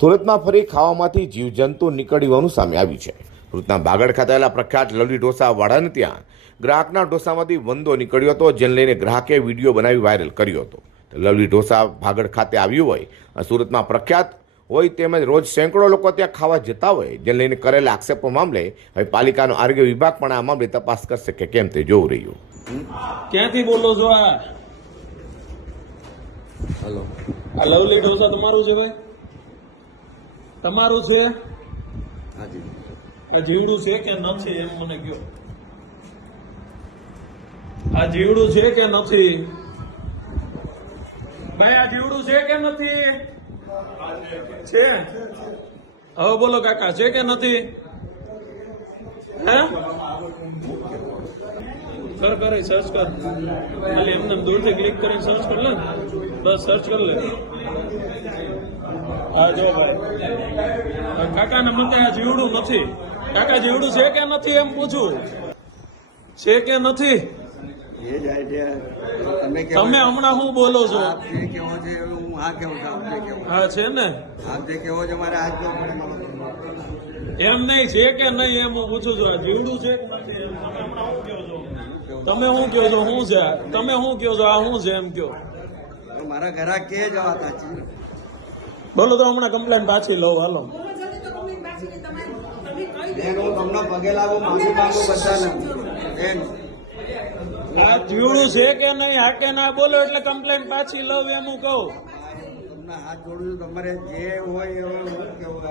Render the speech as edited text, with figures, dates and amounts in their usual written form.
સુરતમાં ફરી ખાવામાંથી જીવજંતુ નીકળી હોવાનું સામે આવ્યું છે। સુરતના બાગડ ખાતે આવેલા પ્રખ્યાત લવલી ઢોસા વાળાને ત્યાં ગ્રાહકના ઢોસામાંથી વંદો નીકળ્યો હતો, જેને લઈને ગ્રાહકે વિડીયો બનાવી વાયરલ કર્યો હતો। લવલી ઢોસા બાગડ ખાતે આવ્યું હોય, સુરતમાં પ્રખ્યાત હોય તેમજ રોજ સેંકડો લોકો ત્યાં ખાવા જતા હોય, જેને લઈને કરેલા આક્ષેપો મામલે હવે પાલિકાનો આરોગ્ય વિભાગ પણ આ મામલે તપાસ કરશે કે કેમ તે જોવું રહ્યું। ક્યાંથી બોલો છો? હેલો, આ લવલી ઢોસા તમારું છે ભાઈ? તમારું છે? હાજી। આ જીવડું છે કે નથી એમ મને કહો। આ જીવડું છે કે નથી ભાઈ? આ જીવડું છે કે નથી? છે। હવે બોલો કાકા, છે કે નથી? હે કર કરે સર્ચ કર, ખાલી એમને દૂરથી ક્લિક કરીને સર્ચ કર લે, બસ સર્ચ કર લે। હા જો ભાઈ, કાકાને મતે આ જીવડું નથી। કાકા જીવડું છે કે નથી એમ પૂછું, છે કે નથી? ये जाए તમે તમે હમણાં શું બોલો છો? આપ જે કેવો છે હું આ કેવું છું, આપ જે કેવો હા છે ને, આપ જે કેવો છે મારે આજ કેવું પડે। એમ નહીં, છે કે નહીં એમ હું પૂછું છું। આ જીવડું છે કે નથી એમ તમે હમણાં શું કહો છો? તમે શું કહો છો? શું છે? તમે શું કહો છો? આ શું છે એમ કહો? મારા ઘરા કે જવાતા છે। બોલો તો હમણાં કમ્પ્લેન પાછી લઉં, હાલો। બેન હું તમને પગે લાગુ, માફી માંગુ બધાને। બેન આ જીવડું છે કે નહીં, હા કે ના બોલો એટલે કમ્પ્લેન પાછી લઉં એમ હું કહું। તમને હાથ જોડું છું, તમારે જે હોય એ હું કેવું